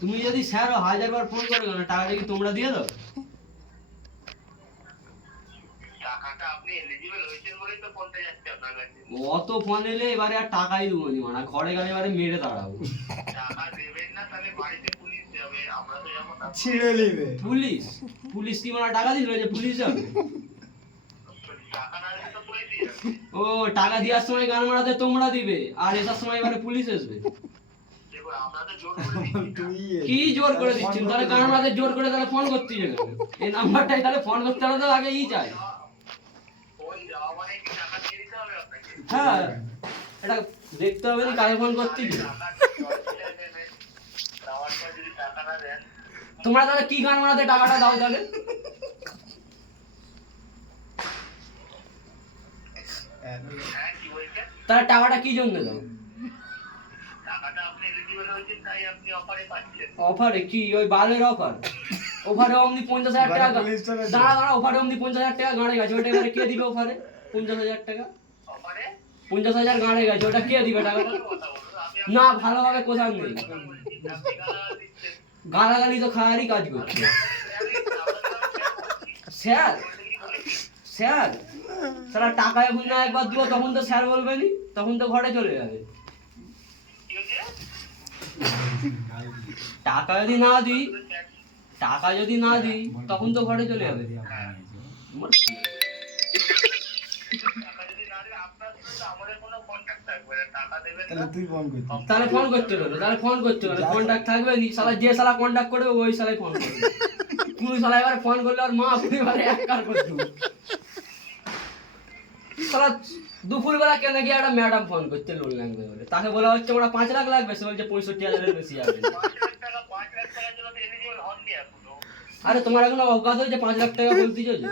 তুমি যদি স্যার 1000 বার ফোন করো না, টাকাটা কি তোমরা দিয়ে দাও? অত ফোন এলে এবারে আর টাকাই দেবো নি, মানে ঘরে গেলে এবারে মেরে দাঁড়াবো। ছিঁড়ে নিবে। পুলিশ? পুলিশ কি মানে টাকা দিল যে পুলিশ যাবে? ও, টাকা দেওয়ার সময় গান মারাতে তোমরা দিবে, আর এসার সময় এবারে পুলিশ আসবে? কি জোর করে দিচ্ছেন? তাহলে গান মারাতে জোর করে তাহলে ফোন করতে যাবে, এই নাম্বারটাই তাহলে ফোন করতে হলে তো আগে চাই। হ্যাঁ, এটা দেখতে হবে না কাকে ফোন করতে গিয়ে। তোমরা তাহলে কি গান মারাতে টাকাটা দাও তাহলে? তাহলে টাকাটা কি জন্য দাও? অফারে কি ওই বালের অফার? ওভারে অমনি 50,000 টাকা দাঁড়া ওভারে অমনি 50,000 টাকা গাড়ে গেছে, ওটা এবারে কে দিবে? ওভারে 50,000 টাকা 50,000 গাড়ে গেছে, ওটা কে দিবে টাকাটা? না, ভালোভাবে কোথাও নেই, গালাগালি তো খাওয়ারই কাজ করছে। স্যার স্যার সারা টাকা এখন না একবার দিব, তখন তো স্যার বলবেনি, তখন তো ঘরে চলে যাবে। টাকা যদি না দিই তখন তো ঘরে চলে যাবে। তাহলে ফোন করতে হবে, কন্ট্যাক্ট থাকবে নি, শালা যে শালা কন্ট্যাক্ট করবে ওই শালাই ফোন করবে। কোন শালা এবারে ফোন করলে আর মা পরিবারে এককার করে দেবো। শালা দুপুরবেলা কেন গিয়ে একটা ম্যাডাম ফোন করছে লোন লাগবে বলে, তাকে বলা হচ্ছে ওরা 5 লাখ লাগবে, সে বলছে 65,000 বেশি যাবে। আরে তোমার এখন অজ্ঞাত হয়েছে 5 লাখ টাকা বলতে চাইছো?